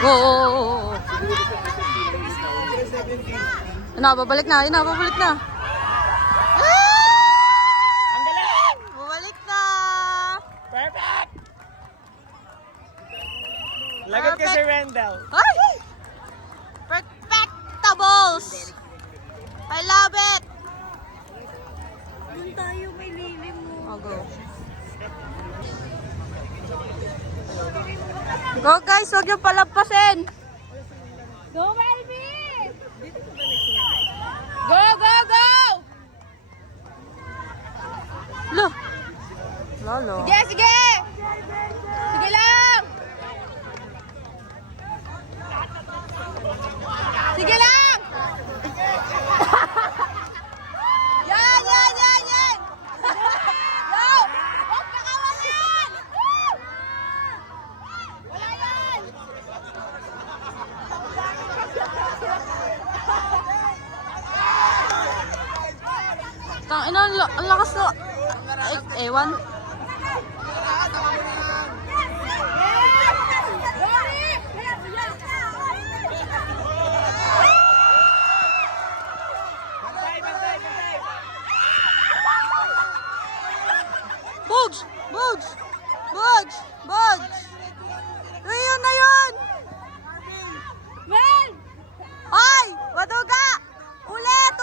Oo. Babalik na. Babalik na. Ang galing! Babalik na. Perfect! Lagot ka si Rendell. Ay! Perfectables! I love it! Doon tayo, may lilim mo. Oh, go. Go guys, huwag yung palampasin! Go, Melvin! Go, go, go! Lolo. Sige, sige! Sige lang! Sige lang! Yan! Go! Huwag pakawalan! Wala yan! Tangina, ang lakas na. Ewan. Bugs! Ayun na yun! Mel! Ay! Maduga! Ulit!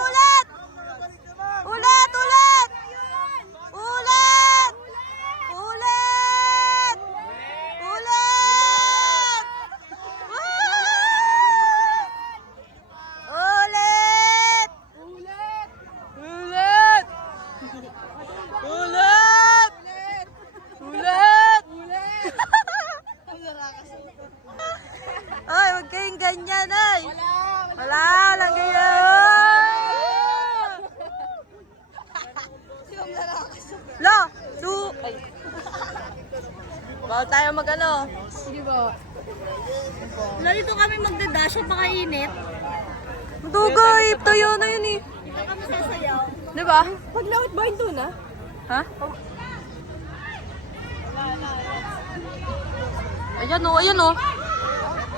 Ay, huwag kayong ganyan, ay! Walang ganyan! Lo! Ay. Bawal tayo mag-ano. Sige ba? Larito kami magdadash at makainit. Dugay, tayo na yun eh. Dito kami sasayaw. Diba? Pag lawit ba yung tuna? Ha? Ayan o.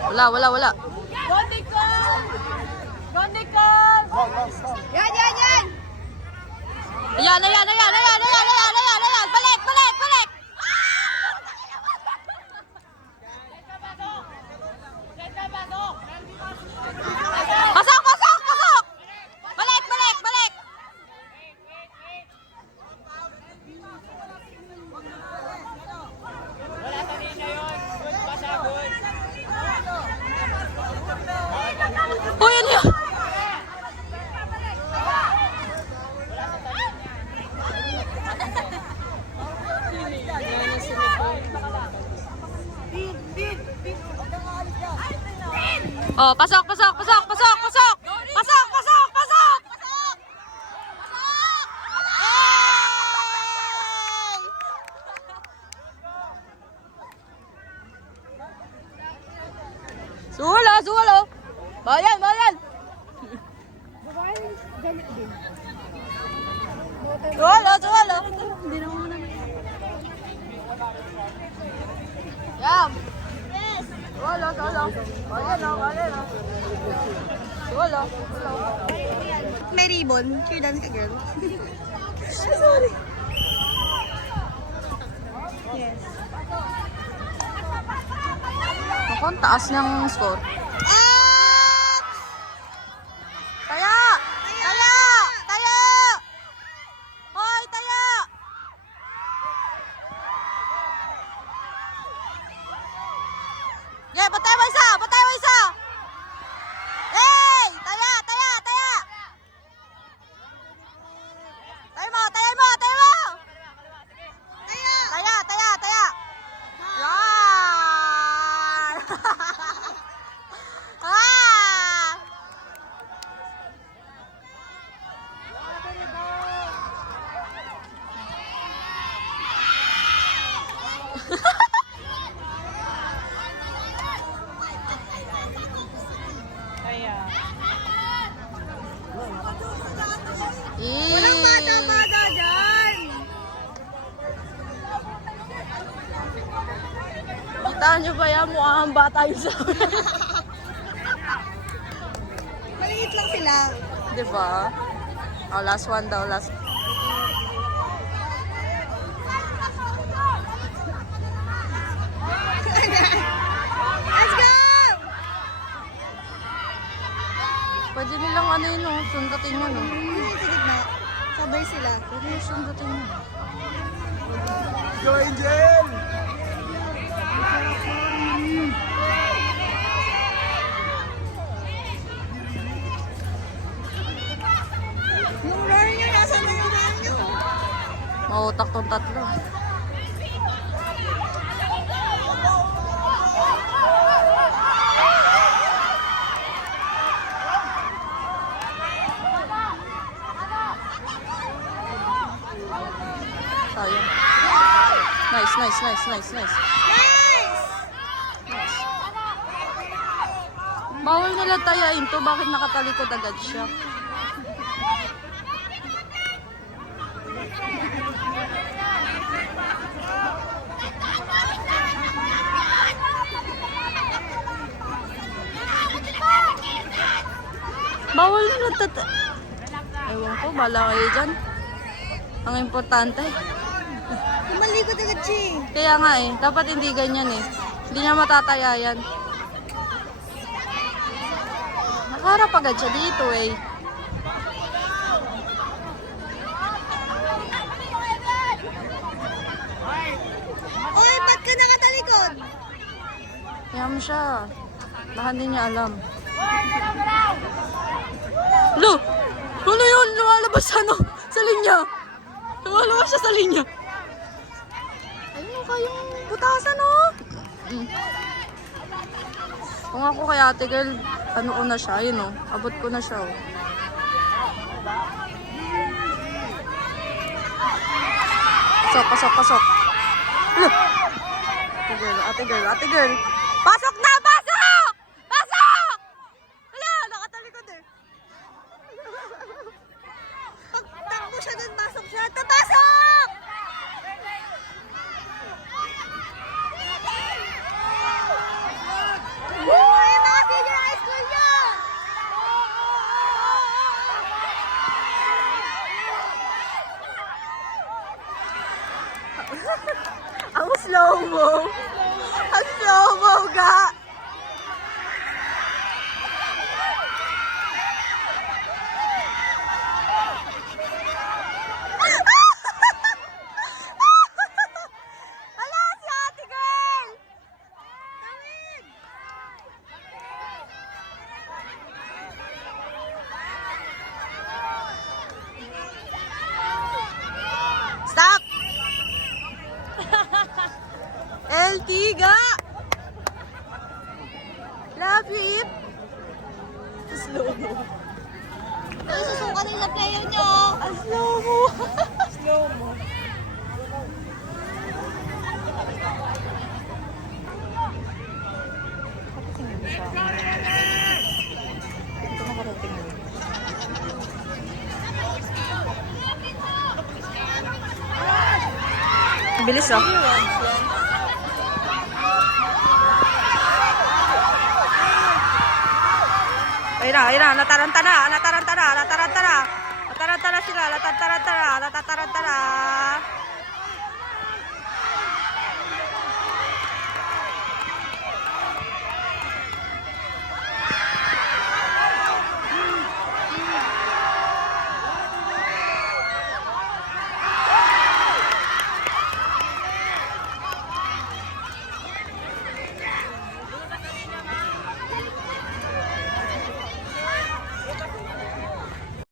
Wala. Gondikon! Yan! Ayan. Balik! Pasok! Balik! Uy, ano yun? Oh, pasok! Suwalo! Bayan! Suwalo! Yam! Suwalo! Bayan! Suwalo! May ribbon. Cheer dance ka, girl. Sorry. Yes. Ako, ang taas ng score. Taya! Hoy, taya! Yeah, patay mo isa! Hey! Taya! Tayo mo! Taya! Yan! Taan nyo ba yan? Mukhang bata yun sa Maliit lang sila. Diba? Oh, last one daw. Last. Let's go! Pwede nilang ano yun, no? Sundutin yun, no? Hindi sa gitna. Sabay sila. Pwede yung sundutin yun. Go, Angel! Yung roar nyo, nasa na yung roar nyo? Mautak tong tatlo. Sayang. Nice, nice, nice, nice, nice. Nice! Bawal nila tayain to. Bakit nakatalikod agad siya? Bawal nila Ewan ko, bala kayo dyan. Ang importante. Malikot agad siya eh. Kaya nga eh, dapat hindi ganyan eh. Hindi niya matataya yan. Nakaharap agad siya dito eh. Oy, ba't ka nakatalikod? Kaya mo siya. Baka hindi niya alam. Lo! Ano yun? Lumalabas ano? Sa linya. Lumalabas siya sa linya. Ayun o kayong butasan o. Kung ako kay ate girl, ano ko na siya, yun o. Abot ko na siya o. Pasok, pasok, pasok. Lo! Ate girl, ate girl, ate girl. Pasok na! Pasok! Pasok! Wala, nakatalikod eh. Takbo siya dun, pasok siya. Tapasok! Uy, mga senior high school niya! Ang slow mo. Ang slow mo, ga. Hala, si ate girl. Stop! LT ga! Love you, Ip! Slow mo. Ay, susuka nila player niyo. Ang slow mo. Slow mo. Ito nakarating mo. Bilis oh. Ayun na, nataranta na sila, nataranta.